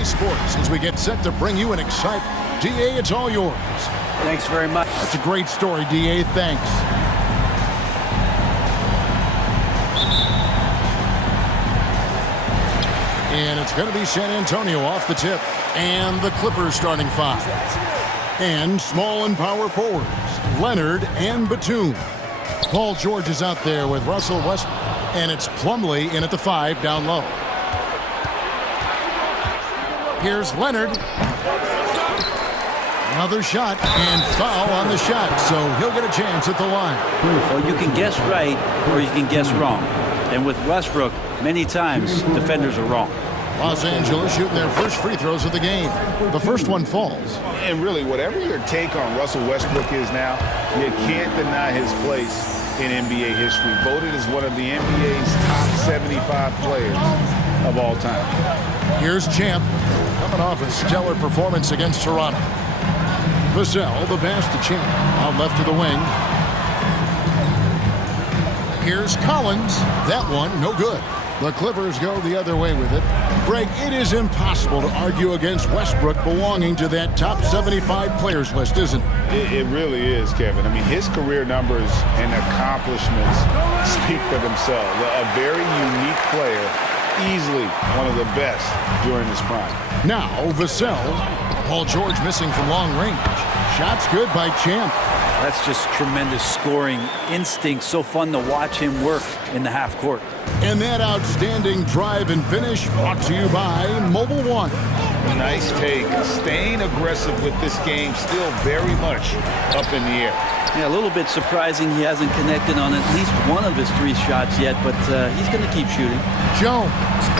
DA Sports as we get set to bring you an exciting. DA, it's all yours. Thanks very much. That's a great story, DA. Thanks. And it's going to be San Antonio off the tip. And the Clippers starting five. And small and power forwards, Leonard and Batum. Paul George is out there with Russell Westbrook. And it's Plumlee in at the 5 down low. Here's Leonard. Another shot and foul on the shot, so he'll get a chance at the line. Well, you can guess right or you can guess wrong. And with Westbrook, many times defenders are wrong. Los Angeles shooting their first free throws of the game. The first one falls. And really, whatever your take on Russell Westbrook is now, you can't deny his place in NBA history. Voted as one of the NBA's top 75 players of all time. Here's Champ coming off a stellar performance against Toronto. Vassell, the pass to Champ, out left to the wing. Here's Collins. That one, no good. The Clippers go the other way with it. Greg, it is impossible to argue against Westbrook belonging to that top 75 players list, isn't it? It really is, Kevin. I mean, his career numbers and accomplishments speak for themselves. A very unique player, easily one of the best during his prime. Now, Vassell. Paul George missing from long range. Shots good by Champ. That's just tremendous scoring instinct. So fun to watch him work in the half court. And that outstanding drive and finish brought to you by Mobile One. Nice take. Staying aggressive with this game, still very much up in the air. Yeah, a little bit surprising he hasn't connected on at least one of his 3 shots yet, but he's going to keep shooting. Jones,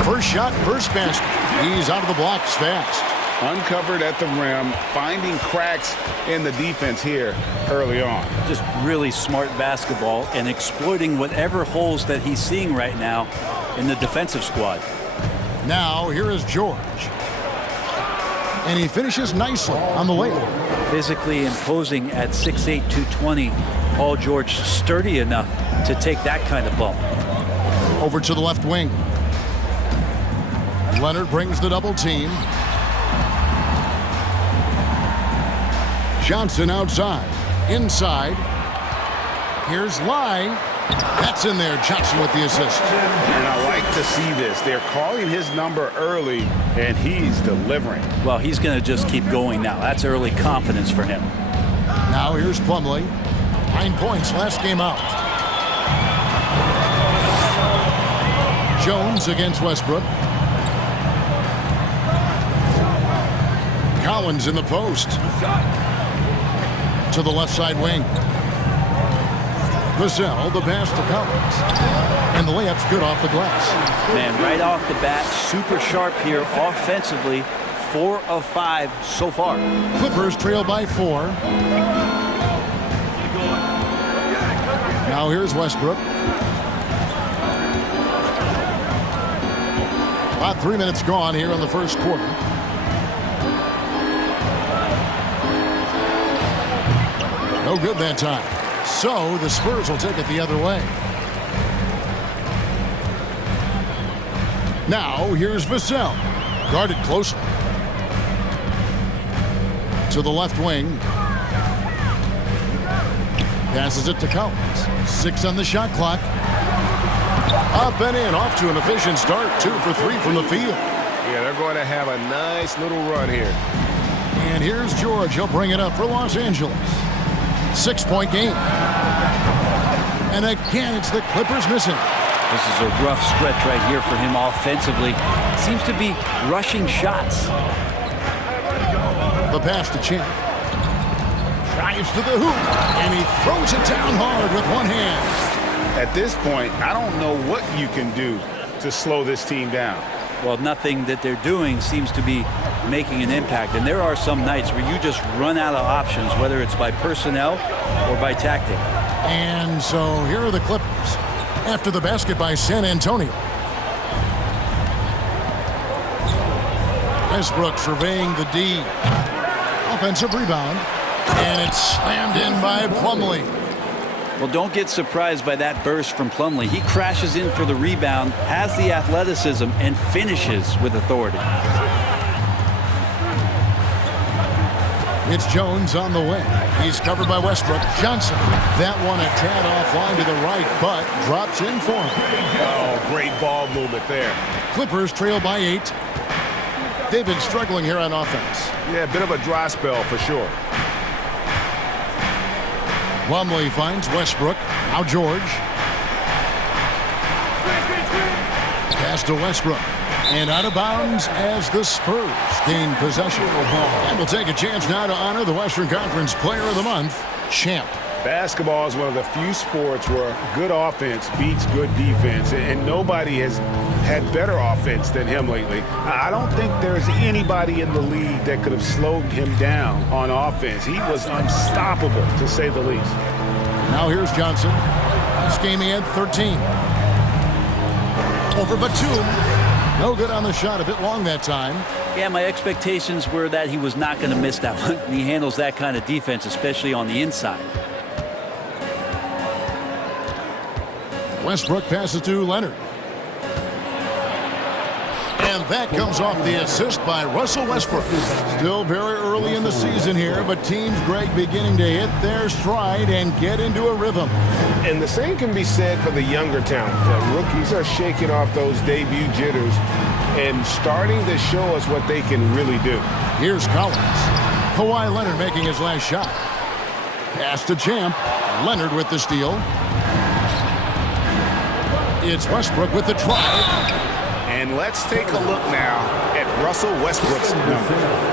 first shot, first basket. He's out of the blocks fast. Uncovered at the rim, finding cracks in the defense here early on. Just really smart basketball and exploiting whatever holes that he's seeing right now in the defensive squad. Now here is George. And he finishes nicely on the layup. Physically imposing at 6'8", 220. Paul George sturdy enough to take that kind of bump. Over to the left wing. Leonard brings the double team. Johnson outside. Inside. Here's Lai. That's in there. Johnson with the assist. And I like to see this. They're calling his number early, and he's delivering. Well, he's going to just keep going now. That's early confidence for him. Now here's Plumlee. 9 points last game out. Jones against Westbrook. Collins in the post. To the left side wing. Vassell, the pass to Collins. And the layup's good off the glass. Man, right off the bat, super sharp here offensively. 4 of 5 so far. Clippers trail by 4. Now here's Westbrook. About 3 minutes gone here in the first quarter. No good that time. So the Spurs will take it the other way. Now here's Vassell. Guarded closely. To the left wing. Passes it to Collins. 6 on the shot clock. Up and in. Off to an efficient start. 2 for 3 from the field. Yeah, they're going to have a nice little run here. And here's George. He'll bring it up for Los Angeles. 6-point game. And again, it's the Clippers missing. This is a rough stretch right here for him offensively. Seems to be rushing shots. The pass to Champ. Drives to the hoop. And he throws it down hard with one hand. At this point, I don't know what you can do to slow this team down. Well, nothing that they're doing seems to be making an impact. And there are some nights where you just run out of options, whether it's by personnel or by tactic. And so here are the Clippers after the basket by San Antonio. Westbrook surveying the D. Offensive rebound. And it's slammed in by Plumlee. Well, don't get surprised by that burst from Plumlee. He crashes in for the rebound, has the athleticism, and finishes with authority. It's Jones on the wing. He's covered by Westbrook. Johnson. That one a tad offline to the right, but drops in for him. Oh, great ball movement there. Clippers trail by 8. They've been struggling here on offense. Yeah, a bit of a dry spell for sure. Plumlee finds Westbrook. Now George. Pass to Westbrook. And out of bounds as the Spurs gain possession. And we'll take a chance now to honor the Western Conference Player of the Month, Champ. Basketball is one of the few sports where good offense beats good defense, and nobody has had better offense than him lately. I don't think there's anybody in the league that could have slowed him down on offense. He was unstoppable, to say the least. Now here's Johnson. This game he had 13. Over Batum. No good on the shot, a bit long that time. Yeah, my expectations were that he was not going to miss that one. He handles that kind of defense, especially on the inside. Westbrook passes to Leonard. And that comes off the assist by Russell Westbrook. Still very early in the season here, but teams, Greg, beginning to hit their stride and get into a rhythm. And the same can be said for the younger talent. The rookies are shaking off those debut jitters and starting to show us what they can really do. Here's Collins. Kawhi Leonard making his last shot. Pass to Champ. Leonard with the steal. It's Westbrook with the try. And let's take a look now at Russell Westbrook's numbers.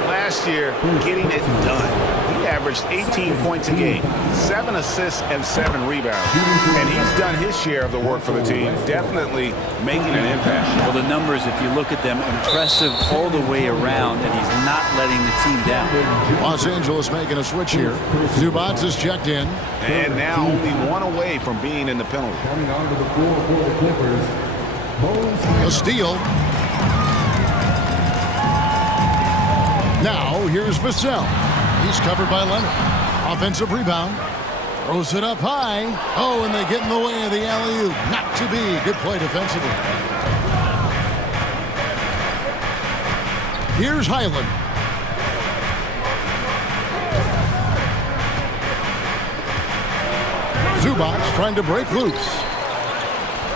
Last year, getting it done. He averaged 18 points a game, 7 assists, and 7 rebounds. And he's done his share of the work for the team, definitely making an impact. Well, the numbers, if you look at them, impressive all the way around, and he's not letting the team down. Los Angeles making a switch here. Zubac is checked in. And now only one away from being in the penalty. Coming onto the floor for the Clippers. A steal. Now here's Vassell. He's covered by Leonard. Offensive rebound. Throws it up high. Oh, and they get in the way of the alley-oop. Not to be. Good play defensively. Here's Highland. Zubac trying to break loose.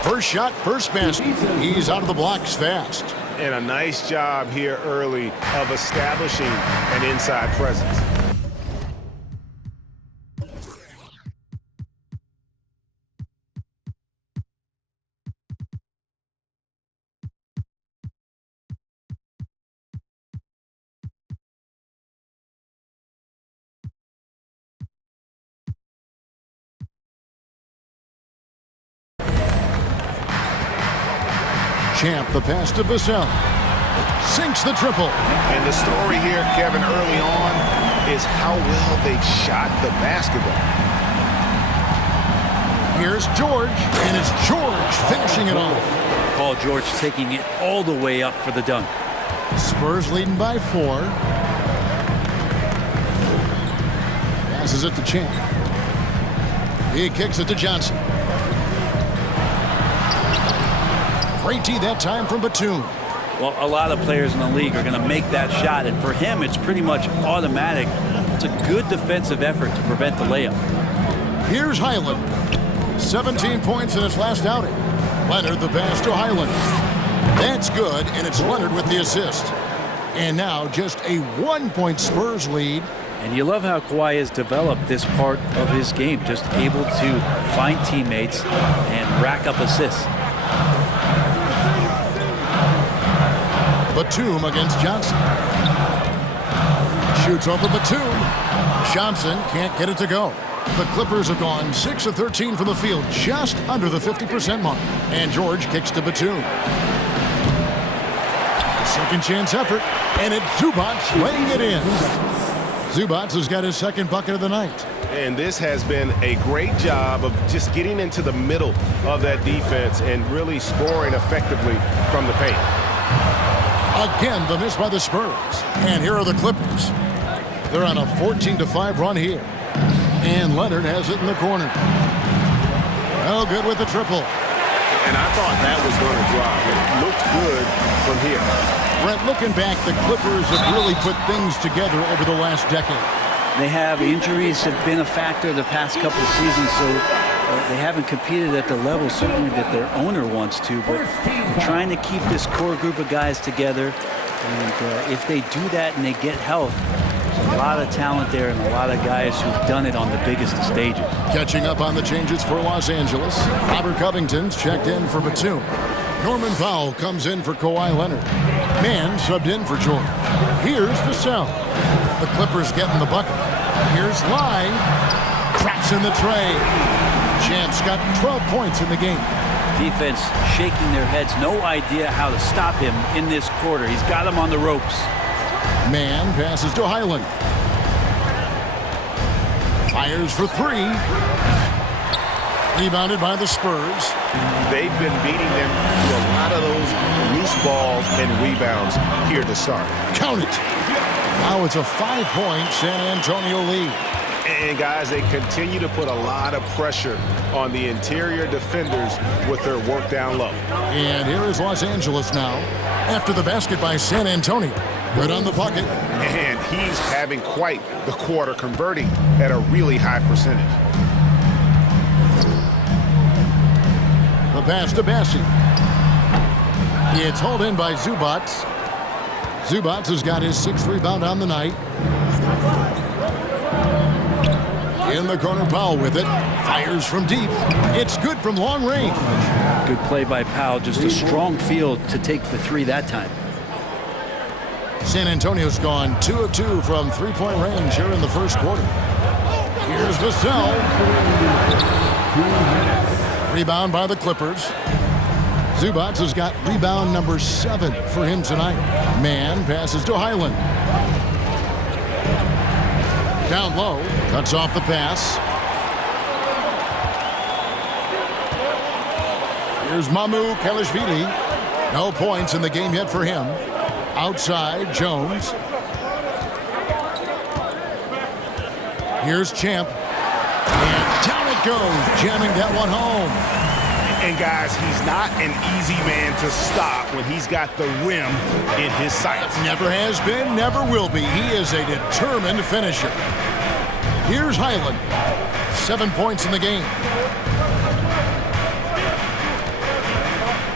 First shot, first basket. He's out of the blocks fast. And a nice job here early of establishing an inside presence. Champ, the pass to Vassell. Sinks the triple. And the story here, Kevin, early on is how well they've shot the basketball. Here's George, and it's George finishing it off. Paul George taking it all the way up for the dunk. Spurs leading by 4. Passes it to Champ. He kicks it to Johnson. Great tee that time from Batum. Well, a lot of players in the league are going to make that shot, and for him, it's pretty much automatic. It's a good defensive effort to prevent the layup. Here's Highland. 17 points in his last outing. Leonard the pass to Highland. That's good, and it's Leonard with the assist. And now just a 1-point Spurs lead. And you love how Kawhi has developed this part of his game, just able to find teammates and rack up assists. Batum against Johnson. Shoots over Batum. Johnson can't get it to go. The Clippers have gone 6 of 13 from the field, just under the 50% mark. And George kicks to Batum. Second chance effort, and it's Zubac laying it in. Zubac has got his second bucket of the night. And this has been a great job of just getting into the middle of that defense and really scoring effectively from the paint. Again, the miss by the Spurs. And here are the Clippers. They're on a 14-5 run here. And Leonard has it in the corner. No good with the triple. And I thought that was going to drop. It looked good from here. Brett, looking back, the Clippers have really put things together over the last decade. They have injuries have been a factor the past couple of seasons, so they haven't competed at the level certainly that their owner wants to, but trying to keep this core group of guys together. And if they do that and they get health, there's a lot of talent there and a lot of guys who've done it on the biggest of stages. Catching up on the changes for Los Angeles. Robert Covington's checked in for Batum. Norman Powell comes in for Kawhi Leonard. Mann subbed in for Jordan. Here's Vassell. The Clippers getting the bucket. Here's Lai. Craps in the tray. Champ's got 12 points in the game. Defense shaking their heads. No idea how to stop him in this quarter. He's got him on the ropes. Mann passes to Highland. Fires for three. Rebounded by the Spurs. They've been beating them to a lot of those loose balls and rebounds here to start. Count it. Now it's a 5-point San Antonio lead. And guys, they continue to put a lot of pressure on the interior defenders with their work down low. And here is Los Angeles now after the basket by San Antonio. Good on the bucket. And he's having quite the quarter, converting at a really high percentage. The pass to Bassi. It's hauled in by Zubac. Zubac has got his 6th rebound on the night. In the corner, Powell with it. Fires from deep. It's good from long range. Good play by Powell. Just a strong field to take the three that time. San Antonio's gone 2 of 2 from 3-point range here in the first quarter. Here's Vassell. Rebound by the Clippers. Zubac has got rebound number 7 for him tonight. Mann passes to Highland. Down low, cuts off the pass. Here's Mamu Kelishvili. No points in the game yet for him. Outside, Jones. Here's Champ. And down it goes, jamming that one home. And guys, he's not an easy man to stop when he's got the rim in his sights. Never has been, never will be. He is a determined finisher. Here's Highland. 7 points in the game.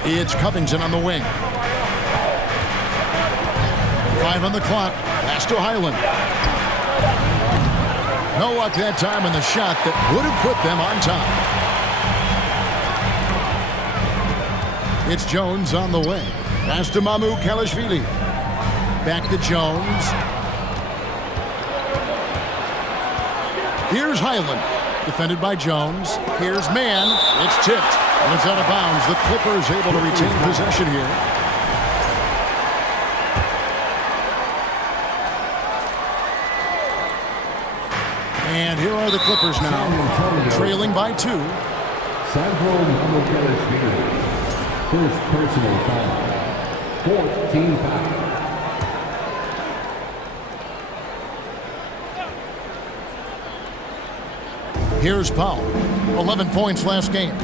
It's Covington on the wing. 5 on the clock. Pass to Highland. No luck that time on the shot that would have put them on top. It's Jones on the wing. Pass to Mamu Kelishvili. Back to Jones. Here's Highland. Defended by Jones. Here's Mann. It's tipped. And it's out of bounds. The Clippers able to retain possession here. And here are the Clippers now, trailing by 2. First personal foul. 14 foul. Here's Powell. 11 points last game.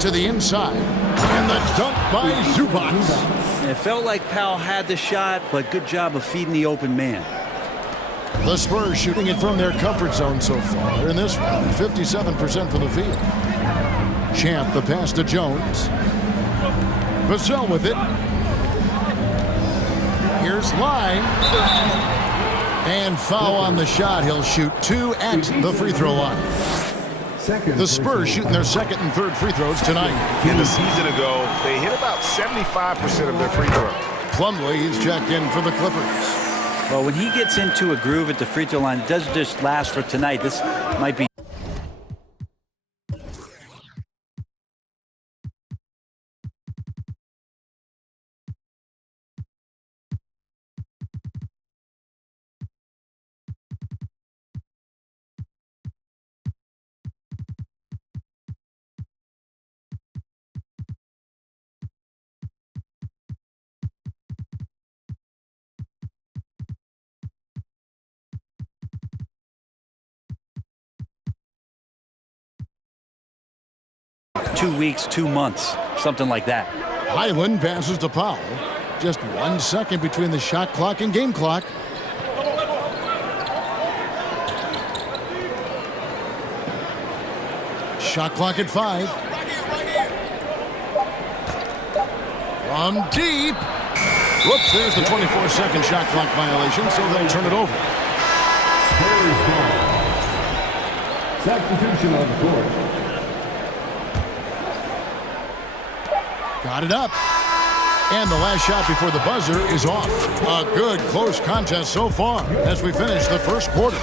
To the inside. And the dunk by Zubac. It felt like Powell had the shot, but good job of feeding the open man. The Spurs shooting it from their comfort zone so far in this one, 57% from the field. Champ, the pass to Jones. Vassell with it. Here's Lai. And foul on the shot. He'll shoot 2 at the free throw line. The Spurs shooting their 2nd and 3rd free throws tonight. In the season ago, they hit about 75% of their free throws. Plumlee is checked in for the Clippers. Well, when he gets into a groove at the free throw line, it doesn't just last for tonight. This might be two weeks, 2 months, something like that. Highland passes to Powell. Just 1 second between the shot clock and game clock. Shot clock at 5. From deep. Whoops, there's the 24-second shot clock violation, so they'll turn it over. Substitution on the court. Got it up. And the last shot before the buzzer is off. A good, close contest so far as we finish the first quarter.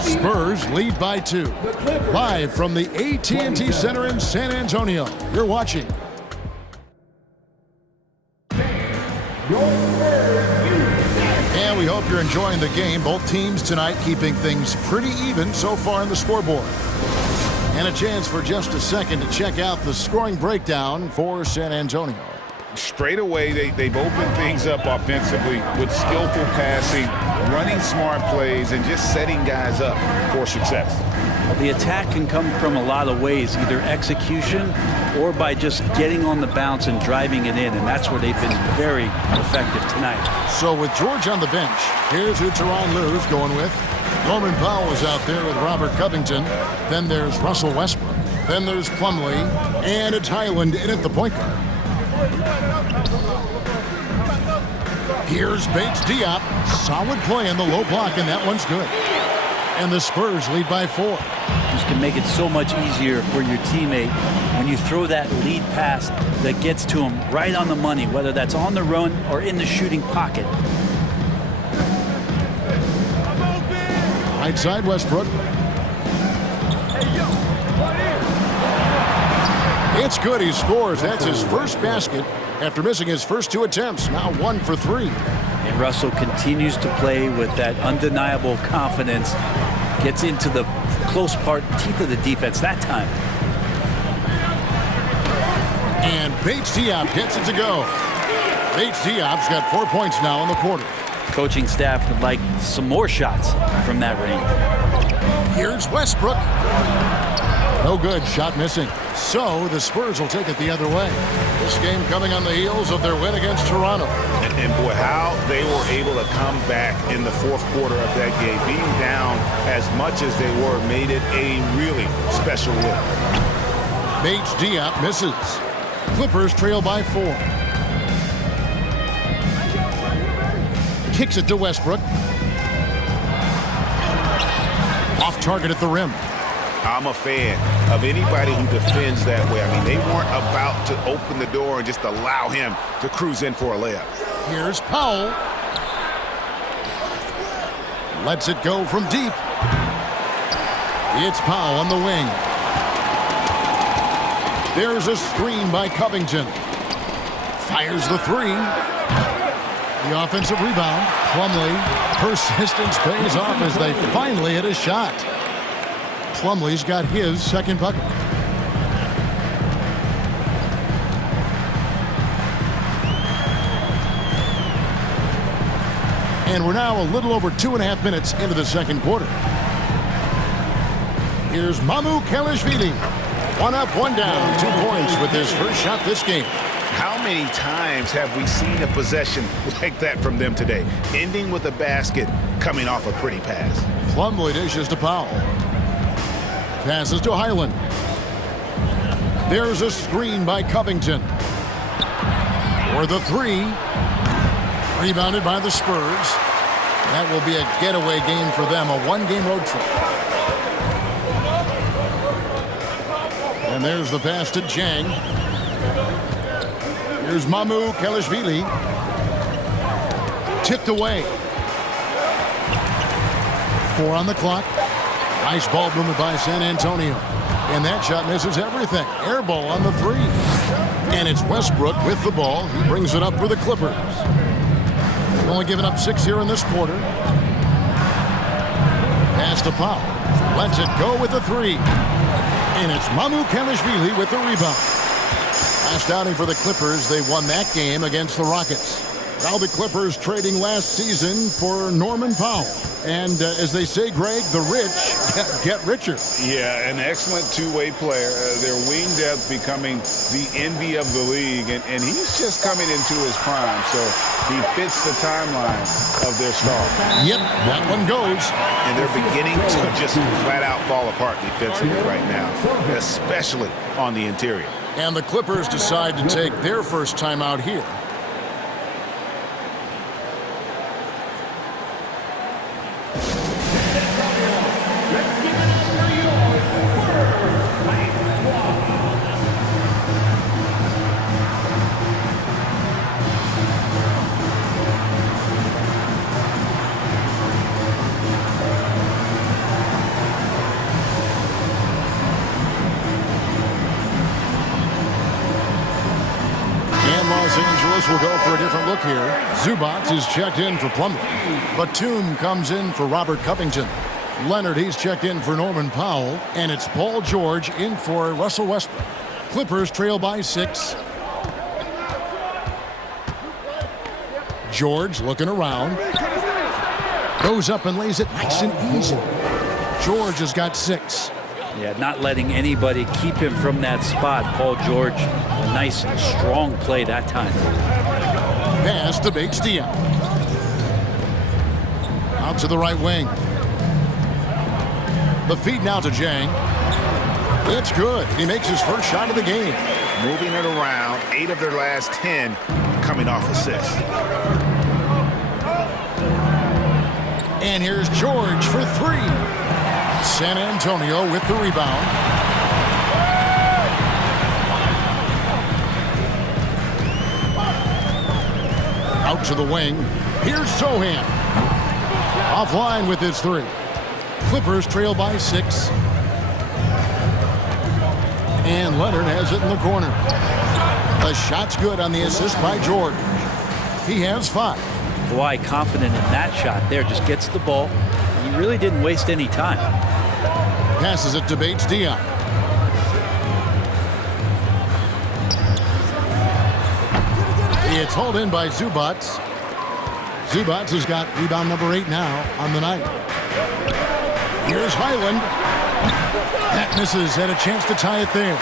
Spurs lead by 2. Live from the AT&T Center in San Antonio, you're watching. And we hope you're enjoying the game. Both teams tonight keeping things pretty even so far on the scoreboard. And a chance for just a second to check out the scoring breakdown for San Antonio. Straight away, they've opened things up offensively with skillful passing, running smart plays, and just setting guys up for success. The attack can come from a lot of ways, either execution or by just getting on the bounce and driving it in, and that's where they've been very effective tonight. So with George on the bench, here's who Tyronn Lue's going with. Norman Powell is out there with Robert Covington. Then there's Russell Westbrook. Then there's Plumlee, and it's Highland in at the point guard. Here's Bates Diop. Solid play in the low block, and that one's good. And the Spurs lead by 4. This can make it so much easier for your teammate when you throw that lead pass that gets to him right on the money, whether that's on the run or in the shooting pocket. Right side, Westbrook. It's good. He scores. That's his first basket after missing his first 2 attempts. Now 1 for 3. And Russell continues to play with that undeniable confidence. Gets into the close teeth of the defense that time. And Bates Diop gets it to go. Bates Diop's got 4 points now in the quarter. Coaching staff would like some more shots from that range. Here's Westbrook. No good. Shot missing. So the Spurs will take it the other way. This game coming on the heels of their win against Toronto. And boy, how they were able to come back in the fourth quarter of that game. Being down as much as they were made it a really special win. Bates Diop misses. Clippers trail by 4. Kicks it to Westbrook. Off target at the rim. I'm a fan of anybody who defends that way. I mean, they weren't about to open the door and just allow him to cruise in for a layup. Here's Powell. Lets it go from deep. It's Powell on the wing. There's a screen by Covington. Fires the 3. The offensive rebound. Plumlee. Persistence pays off as they finally hit a shot. Plumlee's got his second bucket. And we're now a little over 2.5 minutes into the second quarter. Here's Mamu Kelishvili. 1 up, 1 down. 2 points with his first shot this game. How many times have we seen a possession like that from them today? Ending with a basket, coming off a pretty pass. Plumlee dishes to Powell. Passes to Highland. There's a screen by Covington. For the 3. Rebounded by the Spurs. That will be a getaway game for them, a 1-game road trip. And there's the pass to Jang. Here's Mamu Kelishvili. Tipped away. 4 on the clock. Nice ball movement by San Antonio. And that shot misses everything. Air ball on the 3. And it's Westbrook with the ball. He brings it up for the Clippers. They've only given up 6 here in this quarter. Pass to Powell. Lets it go with the 3. And it's Mamu Kelishvili with the rebound. Last outing for the Clippers, they won that game against the Rockets. Now the Clippers trading last season for Norman Powell. And as they say, Greg, the rich get richer. Yeah, an excellent two-way player. Their wing depth becoming the envy of the league. And he's just coming into his prime, so he fits the timeline of their star. Yep, that one goes. And they're beginning to just flat-out fall apart defensively right now, especially on the interior. And the Clippers decide to take their first time out here. Los Angeles will go for a different look here. Zubac is checked in for Plumlee. Batum comes in for Robert Covington. Leonard, he's checked in for Norman Powell. And it's Paul George in for Russell Westbrook. Clippers trail by 6. George looking around. Goes up and lays it nice and easy. George has got 6. Yeah, not letting anybody keep him from that spot. Paul George, a nice, strong play that time. Pass to Bates-Diop. Out to the right wing. The feed now to Jang. It's good. He makes his first shot of the game. Moving it around, 8 of their last 10 coming off assists. And here's George for 3. San Antonio with the rebound. Out to the wing. Here's Sohan. Offline with his 3. Clippers trail by 6. And Leonard has it in the corner. The shot's good on the assist by George. He has 5. Kawhi confident in that shot there. Just gets the ball. He really didn't waste any time. Passes it to Bates-Diop. It's hauled in by Zubac. Zubac has got rebound number 8 now on the night. Here's Highland. That misses. Had a chance to tie it there.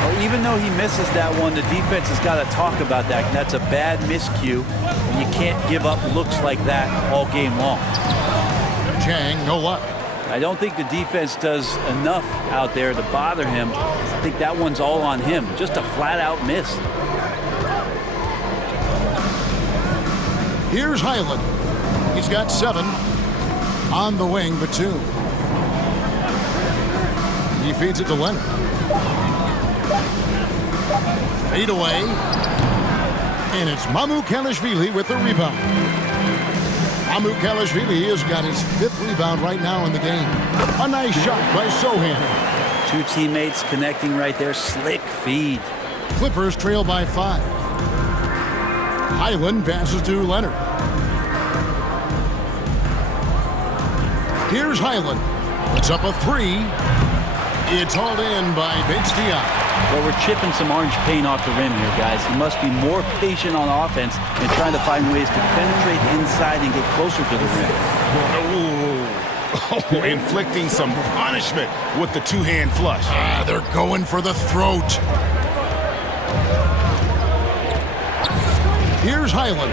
Well, even though he misses that one, the defense has got to talk about that. That's a bad miscue. And you can't give up looks like that all game long. Jang, no luck. I don't think the defense does enough out there to bother him. I think that one's all on him. Just a flat-out miss. Here's Highland. He's got 7. On the wing, Batum. He feeds it to Leonard. Fade away. And it's Mamukelashvili with the rebound. Mamukelashvili has got his 5th rebound right now in the game. A nice shot by Sohan. 2 teammates connecting right there. Slick feed. Clippers trail by 5. Highland passes to Leonard. Here's Highland. It's up a 3. It's hauled in by Bates-Diop. Well, we're chipping some orange paint off the rim here, guys. He must be more patient on offense and trying to find ways to penetrate inside and get closer to the rim. Oh, inflicting some punishment with the 2-hand flush. They're going for the throat. Here's Highland.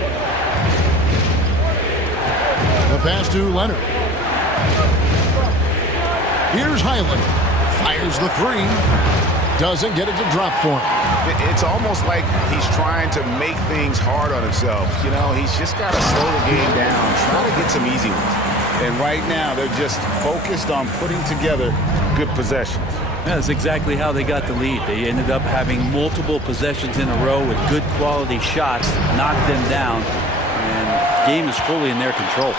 The pass to Leonard. Here's Highland. Fires the 3. Doesn't get it to drop for him. It's almost like he's trying to make things hard on himself. You know, he's just got to slow the game down, try to get some easy ones. And right now, they're just focused on putting together good possessions. Yeah, that's exactly how they got the lead. They ended up having multiple possessions in a row with good quality shots, knocked them down, and the game is fully in their control.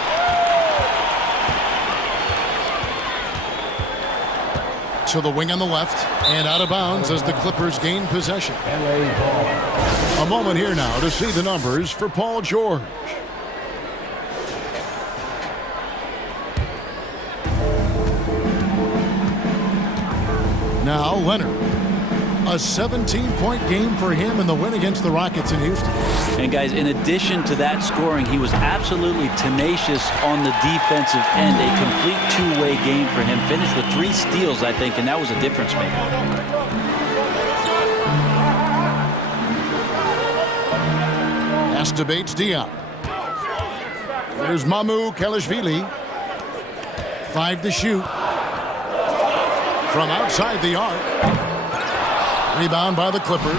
To the wing on the left, and out of bounds as the Clippers gain possession. A moment here now to see the numbers for Paul George. Now Leonard. A 17-point game for him in the win against the Rockets in Houston. And guys, in addition to that scoring, he was absolutely tenacious on the defensive end. A complete two-way game for him. Finished with 3 steals, I think, and that was a difference maker. Pass to Bates Diop. There's Mamu Kelishvili. 5 to shoot. From outside the arc. Rebound by the Clippers.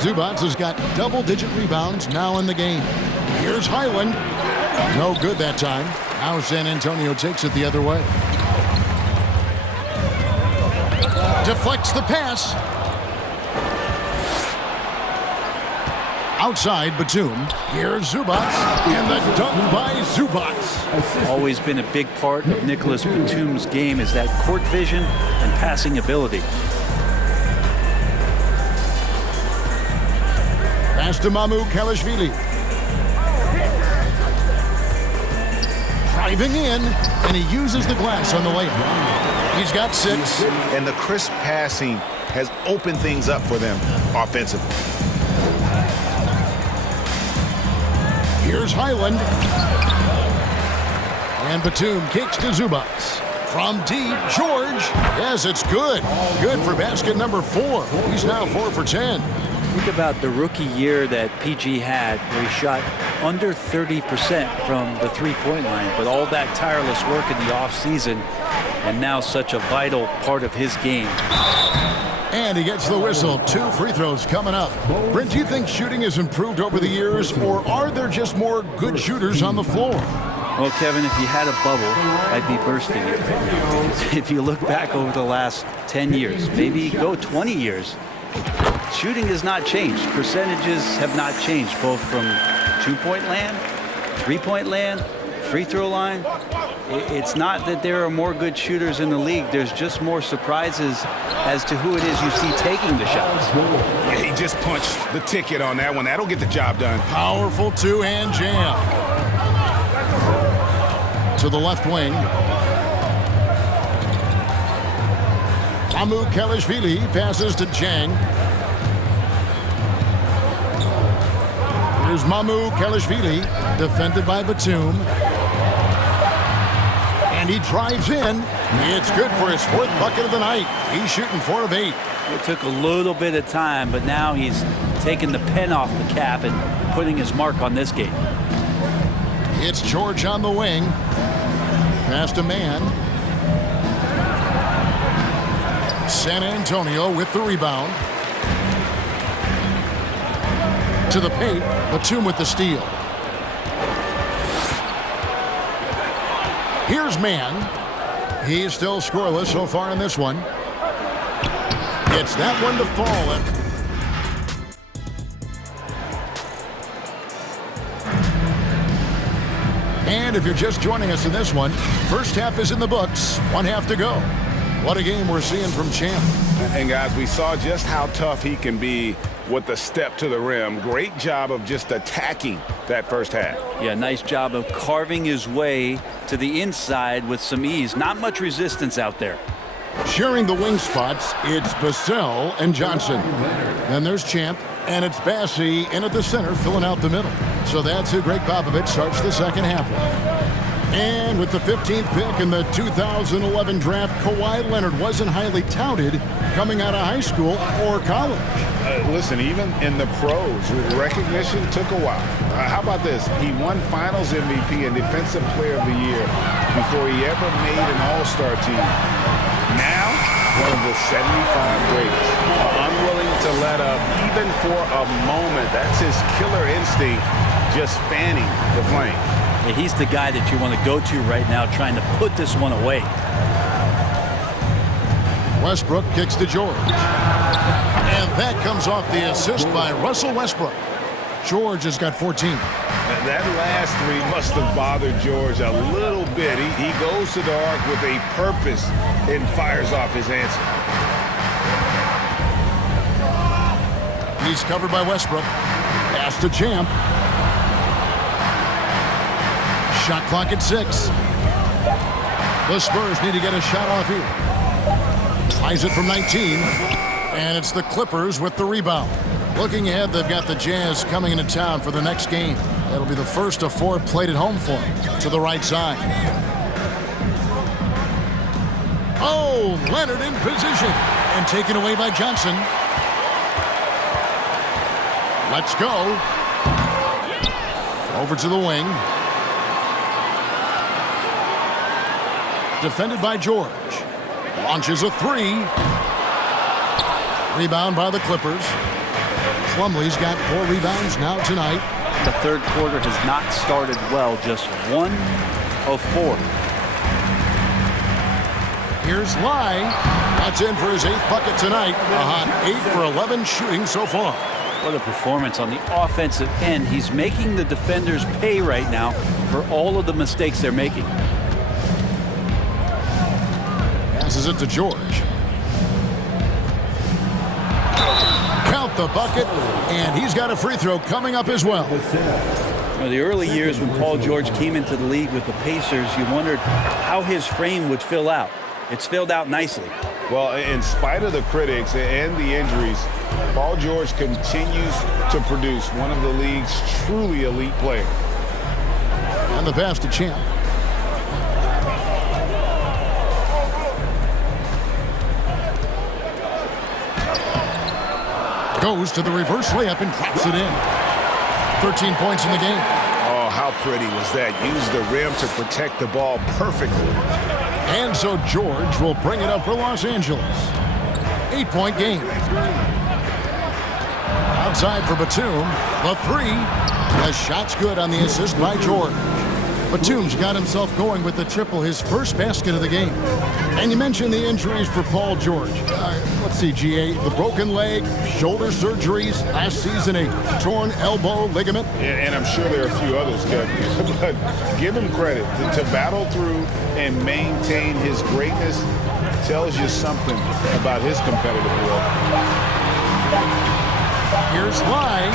Zubac has got double-digit rebounds now in the game. Here's Highland. No good that time. Now San Antonio takes it the other way. Deflects the pass. Outside Batum. Here's Zubac. And the dunk by Zubac. Always been a big part of Nicholas Batum's game is that court vision and passing ability. Pass to Mamu Kelishvili. Driving in, and he uses the glass on the layup. He's got 6. And the crisp passing has opened things up for them offensively. Here's Highland. And Batum kicks to Zubac. From deep, George. Yes, it's good. Good for basket number 4. He's now 4 for 10. Think about the rookie year that PG had, where he shot under 30% from the three-point line, but all that tireless work in the offseason, and now such a vital part of his game. And he gets the whistle. 2 free throws coming up. Brent, do you think shooting has improved over the years, or are there just more good shooters on the floor? Well, Kevin, if you had a bubble, I'd be bursting it right now. If you look back over the last 10 years, maybe go 20 years, shooting has not changed. Percentages have not changed, both from two-point land, three-point land, free throw line. It's not that there are more good shooters in the league. There's just more surprises as to who it is you see taking the shots. Yeah, he just punched the ticket on that one. That'll get the job done. Powerful two-hand jam. To the left wing. Mamu Kelishvili passes to Jang. Here's Mamu Kelishvili, defended by Batum. And he drives in. It's good for his 4th bucket of the night. He's shooting 4 of 8. It took a little bit of time, but now he's taking the pen off the cap and putting his mark on this game. It's George on the wing. Pass to Man. San Antonio with the rebound. To the paint. Batum with the steal. Here's Man. He's still scoreless so far in this one. It's that one to fall. And if you're just joining us in this one, first half is in the books. 1 half to go. What a game we're seeing from Champ. And guys, we saw just how tough he can be with the step to the rim. Great job of just attacking that first half. Yeah, nice job of carving his way to the inside with some ease. Not much resistance out there. Sharing the wing spots, it's Vassell and Johnson. Then there's Champ, and it's Bassey in at the center, filling out the middle. So that's who Greg Popovich starts the second half with. And with the 15th pick in the 2011 draft, Kawhi Leonard wasn't highly touted coming out of high school or college. Listen, even in the pros, recognition took a while. How about this? He won Finals MVP and Defensive Player of the Year before he ever made an All-Star team. Now, one of the 75 greatest. Unwilling to let up even for a moment. That's his killer instinct, just fanning the flame. Yeah, he's the guy that you want to go to right now, trying to put this one away. Westbrook kicks to George. And that comes off the assist by Russell Westbrook. George has got 14. That last 3 must have bothered George a little bit. He goes to the arc with a purpose and fires off his answer. He's covered by Westbrook. Pass to Champ. Shot clock at 6. The Spurs need to get a shot off here. Tries it from 19. And it's the Clippers with the rebound. Looking ahead, they've got the Jazz coming into town for the next game. That'll be the first of 4 played at home for them. To the right side. Oh, Leonard in position. And taken away by Johnson. Let's go. Over to the wing. Defended by George. Launches a 3. Rebound by the Clippers. Plumlee's got 4 rebounds now tonight. The third quarter has not started well. Just 1 of 4. Here's Lai. That's in for his 8th bucket tonight. A hot 8 for 11 shooting so far. What a performance on the offensive end. He's making the defenders pay right now for all of the mistakes they're making. Passes it to George. Count the bucket, and he's got a free throw coming up as well. The early years when Paul George came into the league with the Pacers, you wondered how his frame would fill out. It's filled out nicely. Well, in spite of the critics and the injuries, Paul George continues to produce one of the league's truly elite players. And the pass to Champ. Goes to the reverse layup and drops it in. 13 points in the game. Oh, how pretty was that? Used the rim to protect the ball perfectly. And so George will bring it up for Los Angeles. 8-point game. Outside for Batum. The 3. The shot's good on the assist by George. Batum's got himself going with the triple, his first basket of the game. And you mentioned the injuries for Paul George. Let's see, GA, the broken leg, shoulder surgeries, last season a torn elbow ligament. And I'm sure there are a few others, Kevin. But give him credit. To battle through and maintain his greatness tells you something about his competitive will. Here's Lai.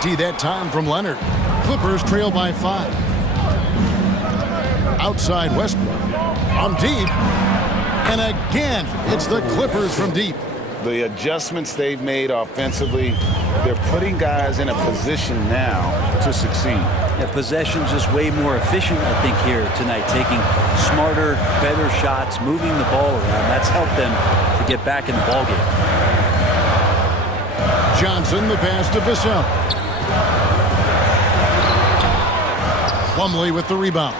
80 that time from Leonard. Clippers trail by 5. Outside Westbrook. On deep. And again, it's the Clippers from deep. The adjustments they've made offensively, they're putting guys in a position now to succeed. Yeah, possession's just way more efficient, I think, here tonight. Taking smarter, better shots, moving the ball around. That's helped them to get back in the ballgame. Johnson, the pass to Vassell. Plumlee with the rebound.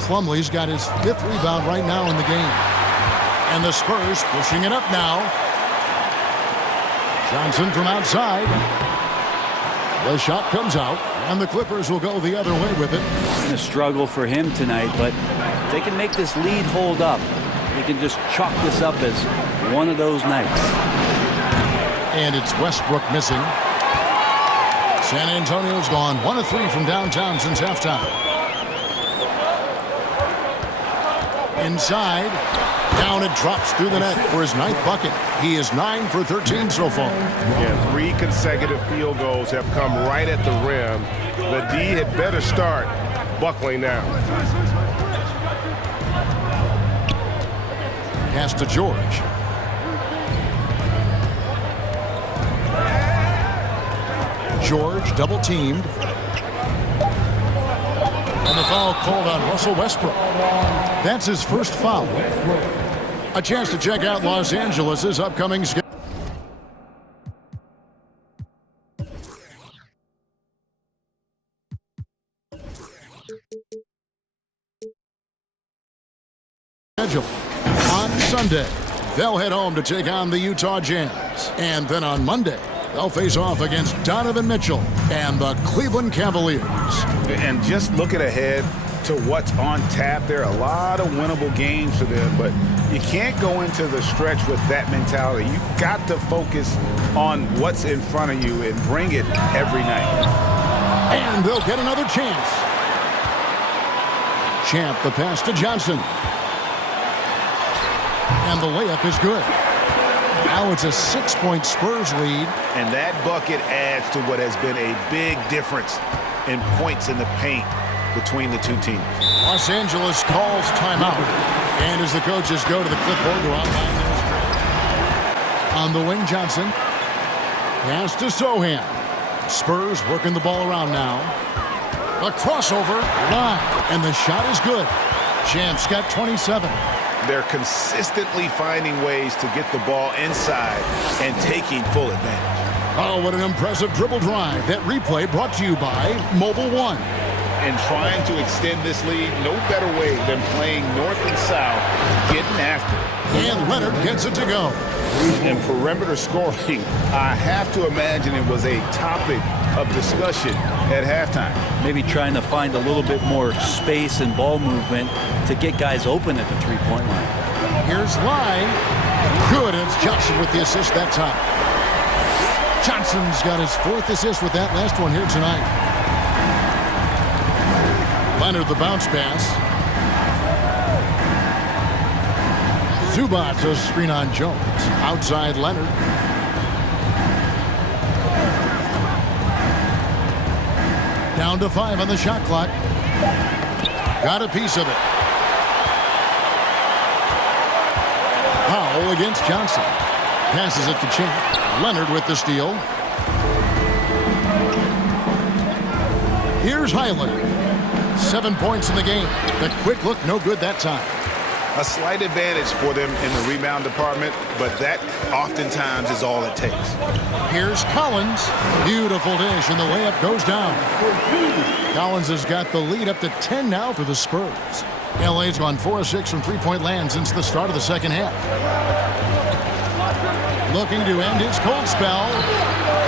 Plumlee's got his 5th rebound right now in the game. And the Spurs pushing it up now. Johnson from outside. The shot comes out, and the Clippers will go the other way with it. It's a struggle for him tonight, but if they can make this lead hold up, they can just chalk this up as one of those nights. And it's Westbrook missing. San Antonio's gone 1 of 3 from downtown since halftime. Inside. Down it drops through the net for his 9th bucket. He is 9 for 13 so far. Yeah, 3 consecutive field goals have come right at the rim. The D had better start buckling now. Pass to George. George double teamed. And the foul called on Russell Westbrook. That's his first foul. A chance to check out Los Angeles' upcoming schedule. On Sunday, they'll head home to take on the Utah Jazz. And then on Monday, they'll face off against Donovan Mitchell and the Cleveland Cavaliers. And just looking ahead to what's on tap, there are a lot of winnable games for them, but you can't go into the stretch with that mentality. You've got to focus on what's in front of you and bring it every night. And they'll get another chance. Champ, the pass to Johnson. And the layup is good. Now it's a 6-point Spurs lead. And that bucket adds to what has been a big difference in points in the paint between the two teams. Los Angeles calls timeout. And as the coaches go to the clipboard to outline their strategy. On the wing, Johnson. Pass to Sohan. Spurs working the ball around now. A crossover, line, and the shot is good. Champs got 27. They're consistently finding ways to get the ball inside and taking full advantage. Oh, what an impressive dribble drive. That replay brought to you by Mobile One. And trying to extend this lead, no better way than playing north and south, getting after it. And Leonard gets it to go. And perimeter scoring, I have to imagine it was a topic of discussion at halftime. Maybe trying to find a little bit more space and ball movement to get guys open at the three-point line. Here's Lai. Good, and it's Johnson with the assist that time. Johnson's got his 4th assist with that last one here tonight. Leonard the bounce pass. Zubac a screen on Jones. Outside Leonard. Down to 5 on the shot clock. Got a piece of it. Powell against Johnson. Passes it to Champ. Leonard with the steal. Here's Highland. 7 points in the game. The quick look, no good that time. A slight advantage for them in the rebound department, but that oftentimes is all it takes. Here's Collins. Beautiful dish, and the layup goes down. Collins has got the lead up to 10 now for the Spurs. LA's gone 4 of 6 from three-point land since the start of the second half. Looking to end his cold spell.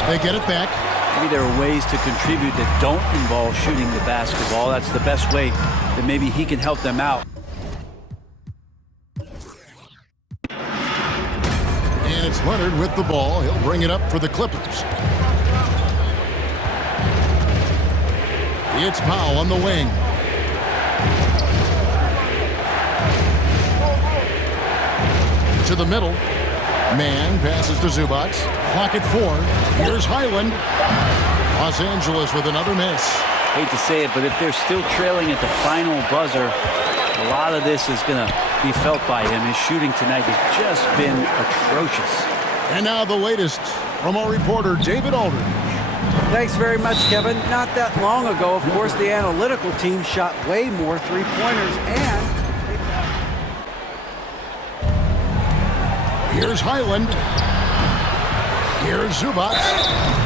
They get it back. Maybe there are ways to contribute that don't involve shooting the basketball. That's the best way that maybe he can help them out. And it's Leonard with the ball. He'll bring it up for the Clippers. It's Powell on the wing. To the middle. Man passes to Zubac. Clock at 4. Here's Highland. Los Angeles with another miss. Hate to say it, but if they're still trailing at the final buzzer, a lot of this is going to be felt by him. His shooting tonight has just been atrocious. And now the latest from our reporter, David Aldridge. Thanks very much, Kevin. Not that long ago, of course, the analytical team shot way more three-pointers, and here's Highland. Here's Zubac.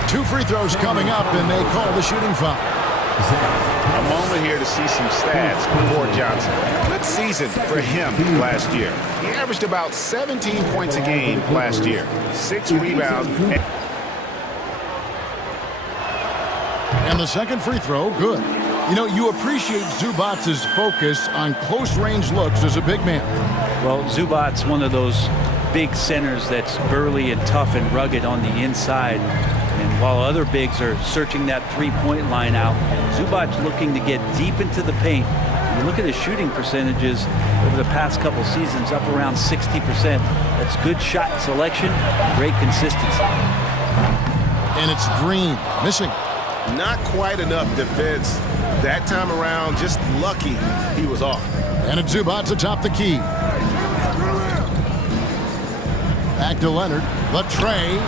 2 free throws coming up, and they call the shooting foul. A moment here to see some stats for Johnson. Good season for him last year. He averaged about 17 points a game last year. 6 rebounds. And the second free throw, good. You know, you appreciate Zubac's focus on close-range looks as a big man. Well, Zubac's one of those big centers that's burly and tough and rugged on the inside. And while other bigs are searching that three-point line out, Zubac's looking to get deep into the paint. When you look at his shooting percentages over the past couple seasons, up around 60%. That's good shot selection, great consistency. And it's Green, missing. Not quite enough defense that time around. Just lucky he was off. And it's Zubac atop the key. Back to Leonard. The tray.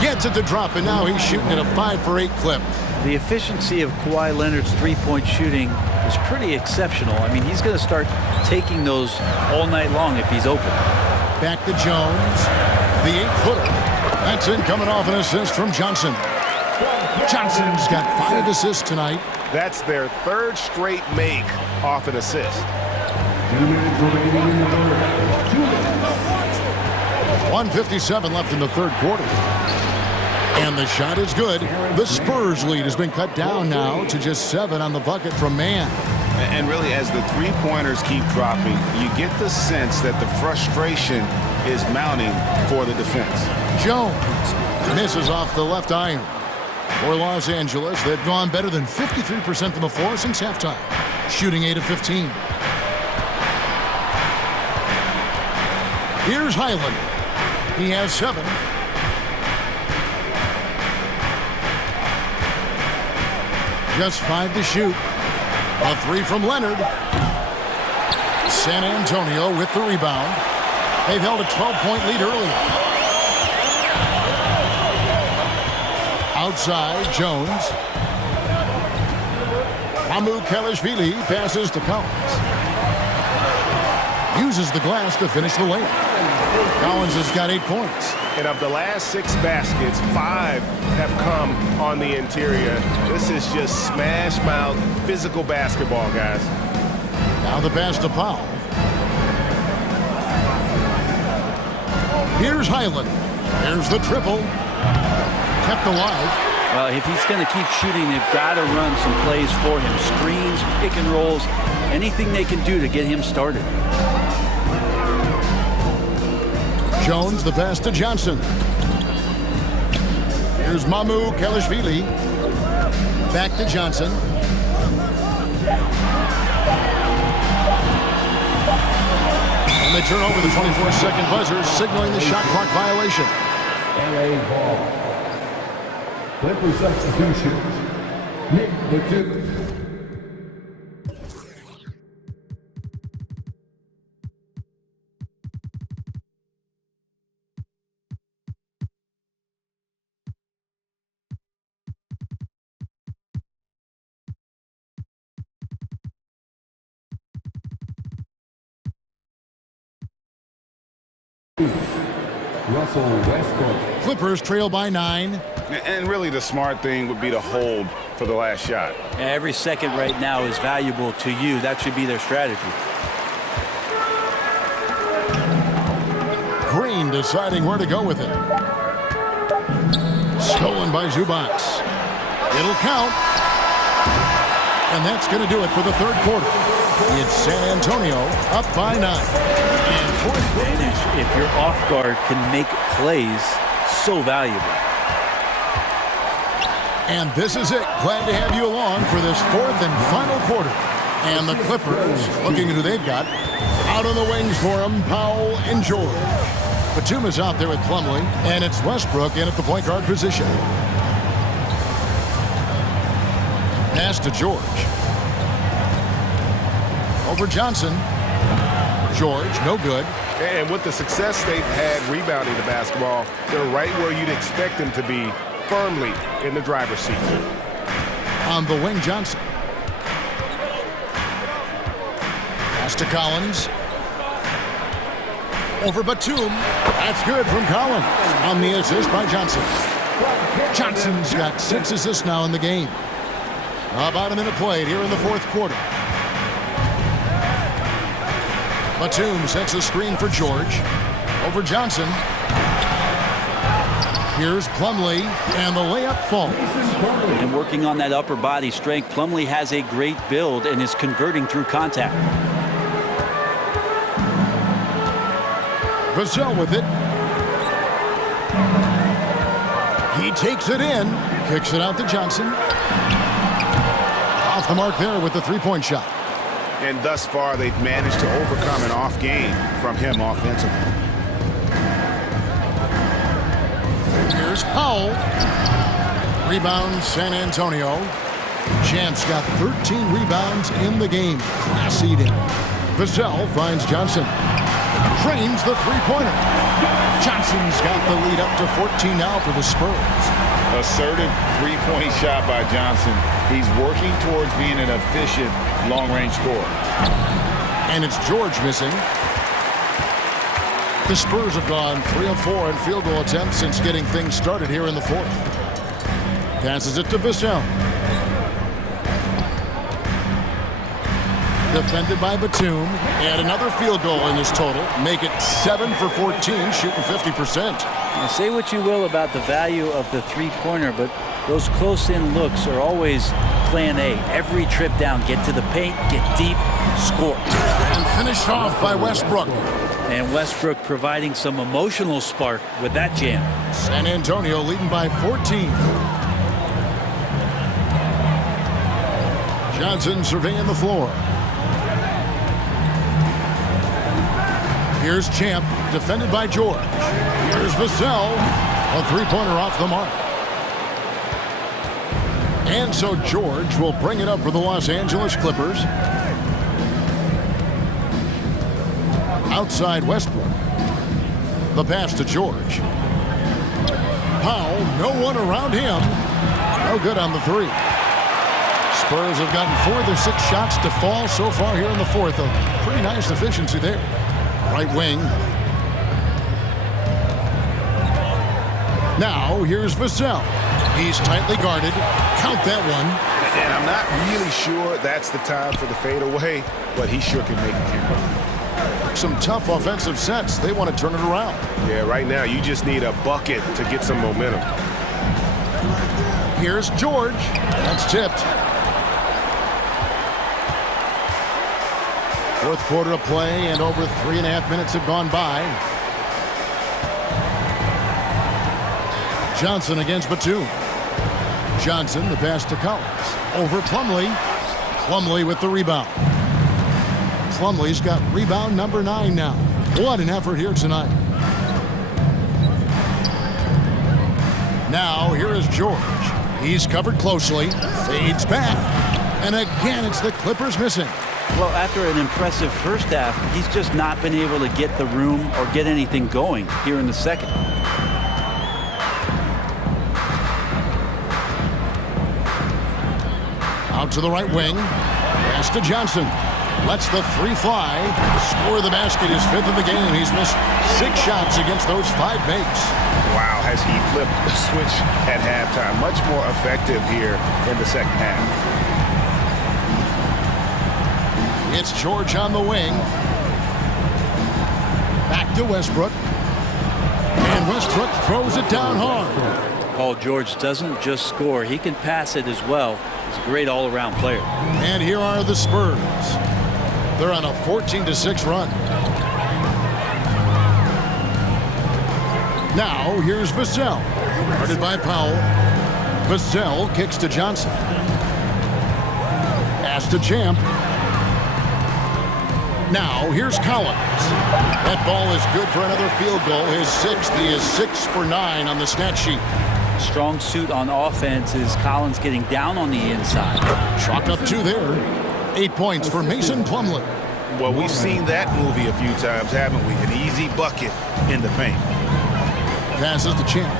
Gets it to drop, and now he's shooting at a 5 for 8 clip. The efficiency of Kawhi Leonard's three-point shooting is pretty exceptional. I mean, he's going to start taking those all night long if he's open. Back to Jones. The 8-footer. That's in, coming off an assist from Johnson. Johnson's got 5 assists tonight. That's their 3rd straight make off an assist. 1:57 left in the third quarter. And the shot is good. The Spurs lead has been cut down now to just 7 on the bucket from Mann. And really, as the three-pointers keep dropping, you get the sense that the frustration is mounting for the defense. Jones misses off the left iron. For Los Angeles, they've gone better than 53% from the floor since halftime, shooting 8 of 15. Here's Highland. He has 7. Just 5 to shoot. A 3 from Leonard. San Antonio with the rebound. They've held a 12-point lead early. Outside, Jones. Kelishvili passes to Collins. Uses the glass to finish the layup. Collins has got 8 points. And of the last 6 baskets, 5 have come on the interior. This is just smash mouth physical basketball, guys. Now the pass to Powell. Here's Highland. There's the triple. Kept alive. Well, if he's going to keep shooting, they've got to run some plays for him. Screens, pick and rolls, anything they can do to get him started. Jones, the pass to Johnson. Here's Kelishvili. Back to Johnson. And they turn over the 24-second buzzer, signaling the shot clock violation. LA ball. Clipper substitution. Nick Batum. Russell Westbrook. Clippers trail by 9. And really the smart thing would be to hold for the last shot. Every second right now is valuable to you. That should be their strategy. Green deciding where to go with it. Stolen by Zubac. It'll count. And that's going to do it for the third quarter. It's San Antonio up by 9. And fourth advantage if your off guard can make plays so valuable. And this is it. Glad to have you along for this fourth and final quarter. And the Clippers, looking at who they've got, out on the wings for them, Powell and George. Batum is out there with Plumlee, and it's Westbrook in at the point guard position. Pass to George. Over Johnson. George, no good. And with the success they've had rebounding the basketball, they're right where you'd expect them to be, firmly in the driver's seat. On the wing, Johnson. Pass to Collins. Over Batum. That's good from Collins. On the assist by Johnson. Johnson's got 6 assists now in the game. About a minute played here in the fourth quarter. Batum sets a screen for George. Over Johnson. Here's Plumlee, and the layup falls. And working on that upper body strength, Plumlee has a great build and is converting through contact. Vassell with it. He takes it in. Kicks it out to Johnson. Off the mark there with the three-point shot. And thus far, they've managed to overcome an off game from him offensively. Here's Powell. Rebound, San Antonio. Champ's got 13 rebounds in the game. Class eating. Vassell finds Johnson. Trains the three-pointer. Johnson's got the lead up to 14 now for the Spurs. Assertive three-point shot by Johnson. He's working towards being an efficient long-range scorer. And it's George missing. The Spurs have gone 3 of 4 in field goal attempts since getting things started here in the fourth. Passes it to Vassell. Defended by Batum. And another field goal in this total. Make it 7 for 14, shooting 50%. Now, say what you will about the value of the three-pointer, but those close-in looks are always plan A. Every trip down, get to the paint, get deep, score. And finished off by Westbrook. And Westbrook providing some emotional spark with that jam. San Antonio leading by 14. Johnson surveying the floor. Here's Champ, defended by George. Here's Vassell, a three-pointer off the mark. And so George will bring it up for the Los Angeles Clippers. Outside Westbrook. The pass to George. Powell, no one around him. No good on the three. Spurs have gotten 4 of their 6 shots to fall so far here in the fourth. A pretty nice efficiency there. Right wing. Now here's Vassell. He's tightly guarded. Count that one. And I'm not really sure that's the time for the fadeaway, but he sure can make it count. Some tough offensive sets. They want to turn it around. Yeah, right now you just need a bucket to get some momentum. Here's George. That's tipped. Fourth quarter of play, and over 3.5 minutes have gone by. Johnson against Batum. Johnson, the pass to Collins. Over Plumlee. Plumlee with the rebound. Plumlee's got rebound number 9 now. What an effort here tonight. Now here is George. He's covered closely. Fades back. And again, it's the Clippers missing. Well, after an impressive first half, he's just not been able to get the room or get anything going here in the second. Out to the right wing. Pass to Johnson. Lets the three fly. Score the basket, his 5th of the game. He's missed 6 shots against those 5 makes. Wow, has he flipped the switch at halftime. Much more effective here in the second half. It's George on the wing. Back to Westbrook. And Westbrook throws it down hard. Paul George doesn't just score. He can pass it as well. He's a great all-around player. And here are the Spurs. They're on a 14-6 run. Now here's Vassell. Guarded by Powell. Vassell kicks to Johnson. Pass to Champ. Now here's Collins. That ball is good for another field goal. His 6th. He is 6 for 9 on the stat sheet. Strong suit on offense is Collins getting down on the inside. Chalk up 2 there. 8 points for Mason Plumlee. Well, we've seen that movie a few times, haven't we? An easy bucket in the paint. Passes to Champ.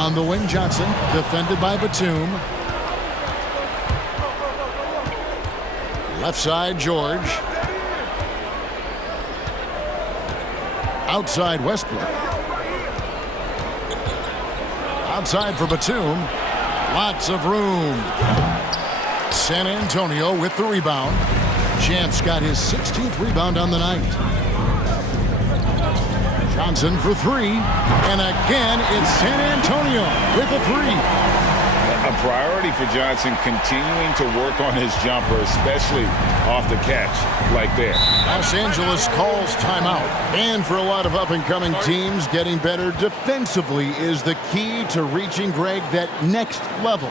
On the wing, Johnson, defended by Batum. Left side, George. Outside, Westbrook. Outside for Batum. Lots of room. San Antonio with the rebound. Champ's got his 16th rebound on the night. Johnson for 3. And again, it's San Antonio with a 3. A priority for Johnson continuing to work on his jumper, especially off the catch like that. Los Angeles calls timeout. And for a lot of up-and-coming teams, getting better defensively is the key to reaching, Greg, that next level.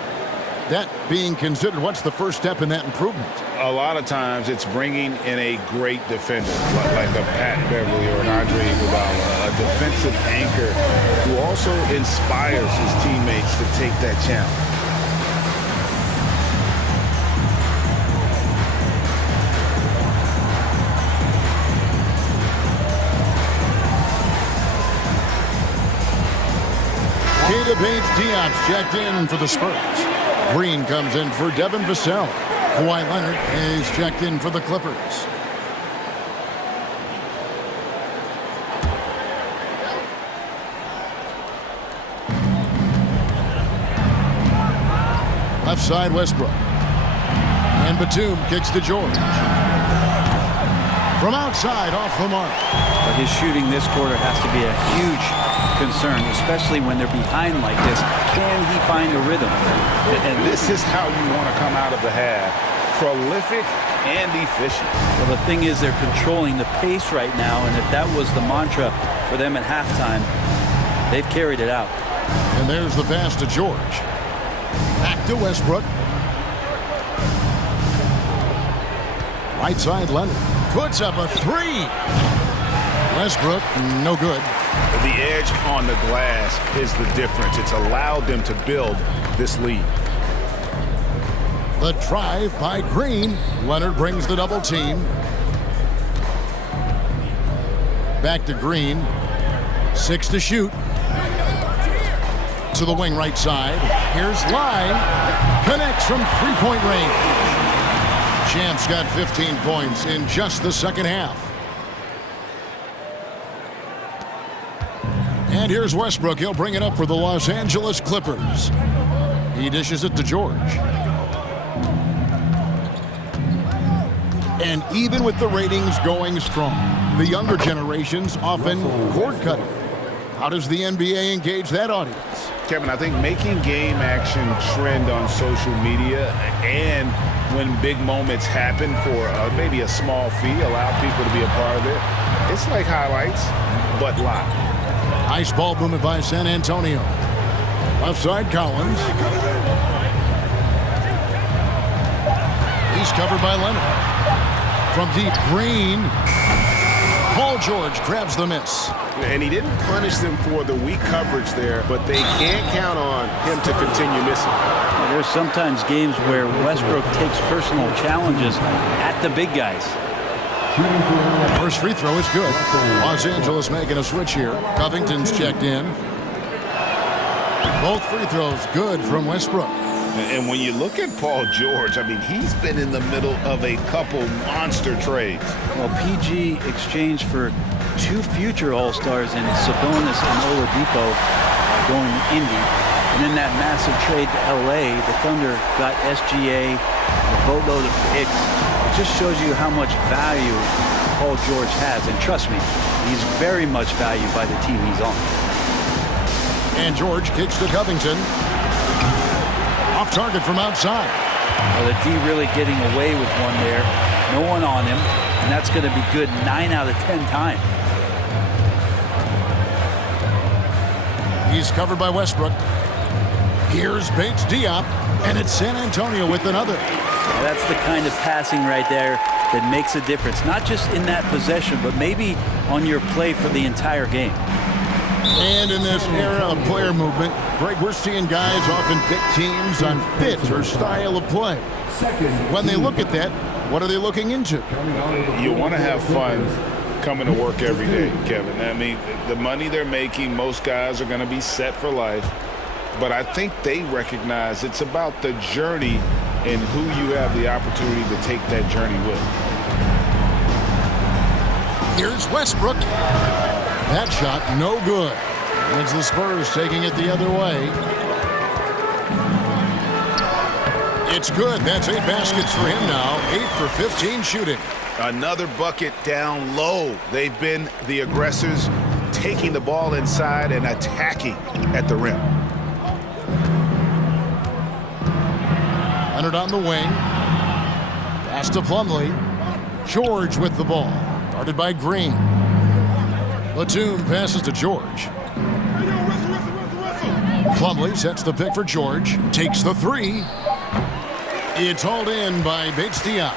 That being considered, what's the first step in that improvement? A lot of times it's bringing in a great defender, like a Pat Beverly or an Andre Iguodala, a defensive anchor who also inspires his teammates to take that challenge. Keita Bates-Diop's checked in for the Spurs. Green comes in for Devin Vassell. Kawhi Leonard is checked in for the Clippers. Left side, Westbrook. And Batum kicks to George. From outside, off the mark. But his shooting this quarter has to be a huge concern, especially when they're behind like this. Can he find a rhythm? And this is how you want to come out of the half. Prolific and efficient. Well, the thing is, they're controlling the pace right now, and if that was the mantra for them at halftime, they've carried it out. And there's the pass to George. Back to Westbrook. Right side, Leonard puts up a 3. Westbrook, no good. The edge on the glass is the difference. It's allowed them to build this lead. The drive by Green. Leonard brings the double team. Back to Green. 6 to shoot. To the wing right side. Here's Lai. Connects from three-point range. Champ's got 15 points in just the second half. And here's Westbrook. He'll bring it up for the Los Angeles Clippers. He dishes it to George. And even with the ratings going strong, the younger generations often cord-cutting. How does the NBA engage that audience? Kevin, I think making game action trend on social media and when big moments happen for maybe a small fee, allow people to be a part of it. It's like highlights, but live. Nice ball movement by San Antonio. Left side, Collins. He's covered by Leonard. From deep, Green. Paul George grabs the miss. And he didn't punish them for the weak coverage there, but they can't count on him to continue missing. There's sometimes games where Westbrook takes personal challenges at the big guys. First free throw is good. Los Angeles making a switch here. Covington's checked in. Both free throws good from Westbrook. And when you look at Paul George, I mean, he's been in the middle of a couple monster trades. Well, PG exchanged for 2 future All-Stars in Sabonis and Oladipo going to Indy. And in that massive trade to LA, the Thunder got SGA, a boatload of picks. It just shows you how much value Paul George has. And trust me, he's very much valued by the team he's on. And George kicks to Covington. Off target from outside. Well, the D really getting away with one there. No one on him. And that's going to be good 9 out of 10 times. He's covered by Westbrook. Here's Bates Diop. And it's San Antonio with another. Well, that's the kind of passing right there that makes a difference. Not just in that possession, but maybe on your play for the entire game. And in this era of player movement, Greg, we're seeing guys often pick teams on fit or style of play. When they look at that, what are they looking into? You want to have fun coming to work every day, Kevin. I mean, the money they're making, most guys are going to be set for life. But I think they recognize it's about the journey and who you have the opportunity to take that journey with. Here's Westbrook. That shot, no good. It's the Spurs taking it the other way. It's good. That's 8 baskets for him now. 8 for 15 shooting. Another bucket down low. They've been the aggressors, taking the ball inside and attacking at the rim. Leonard on the wing. Pass to Plumlee. George with the ball. Guarded by Green. Batum passes to George. Plumlee sets the pick for George. Takes the 3. It's hauled in by Bates Diop.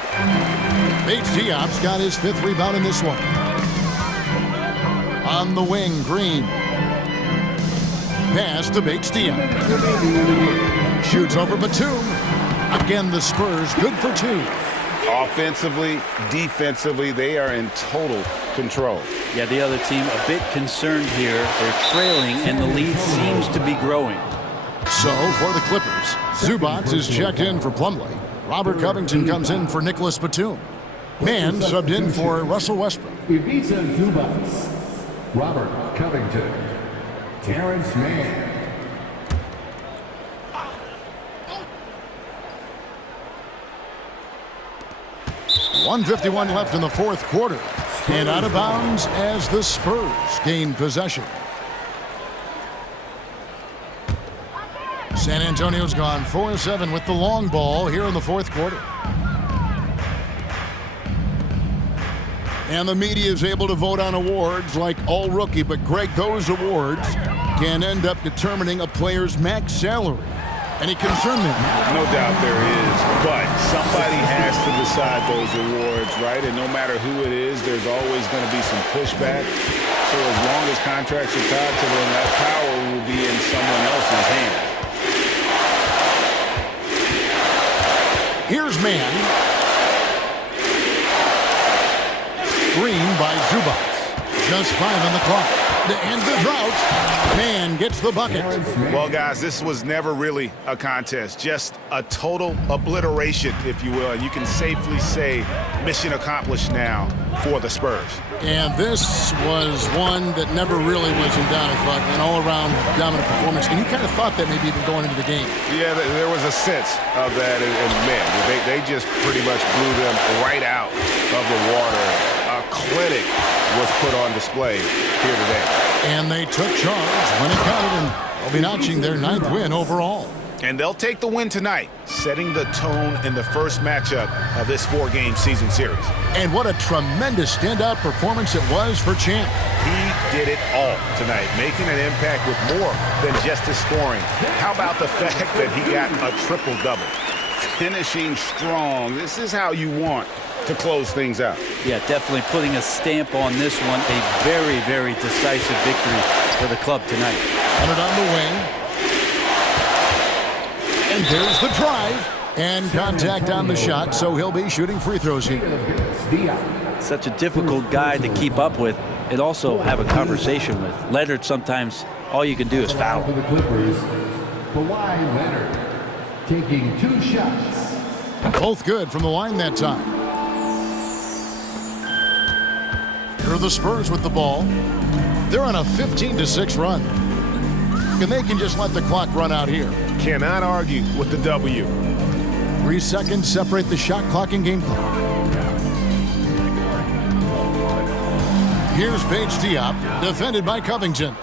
Bates Diop's got his 5th rebound in this one. On the wing, Green. Pass to Bates Diop. Shoots over Batum. Again, the Spurs good for 2. Offensively, defensively, they are in total control. Yeah, the other team a bit concerned here. They're trailing, and the lead seems to be growing. So, for the Clippers, Zubac is checked in for Plumlee. Robert Covington comes in for Nicholas Batum. Mann subbed in for Russell Westbrook. Ivica Zubac, Robert Covington, Terrence Mann. 1:51 left in the 4th quarter. And out of bounds as the Spurs gain possession. San Antonio's gone 4-7 with the long ball here in the 4th quarter. And the media is able to vote on awards like All Rookie, but Greg, those awards can end up determining a player's max salary. Any concern there? No doubt there is, but somebody has to decide those awards, right? And no matter who it is, there's always going to be some pushback. So as long as contracts are tied to them, that power will be in someone else's hands. Here's Mann. Green by Zubac. Just 5 on the clock. And the drought. Man gets the bucket. Well, guys, this was never really a contest. Just a total obliteration, if you will. And you can safely say mission accomplished now for the Spurs. And this was one that never really was in doubt, I thought. An all-around dominant performance. And you kind of thought that maybe even going into the game. Yeah, there was a sense of that. And man, they just pretty much blew them right out of the water. A clinic was put on display here today. And they took charge when it counted, and they'll be notching their 9th win overall. And they'll take the win tonight, setting the tone in the first matchup of this 4-game season series. And what a tremendous standout performance it was for Champ. He did it all tonight, making an impact with more than just his scoring. How about the fact that he got a triple-double? Finishing strong. This is how you want to close things out. Yeah, definitely putting a stamp on this one. A very, very decisive victory for the club tonight. Leonard on the wing. And there's the drive. And contact on the shot, so he'll be shooting free throws here. Such a difficult guy to keep up with and also have a conversation with. Leonard, sometimes all you can do is foul. For the Clippers, Kawhi Leonard taking 2 shots. Both good from the line that time. Here are the Spurs with the ball. They're on a 15-6 run. And they can just let the clock run out here. Cannot argue with the W. 3 seconds separate the shot clock and game clock. Here's Paige Diop, defended by Covington.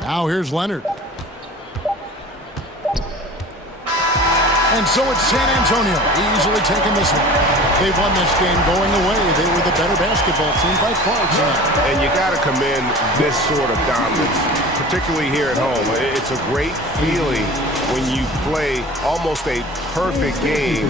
Now here's Leonard. And so it's San Antonio easily taking this one. They've won this game going away. They were the better basketball team by far tonight. And you got to commend this sort of dominance, particularly here at home. It's a great feeling when you play almost a perfect game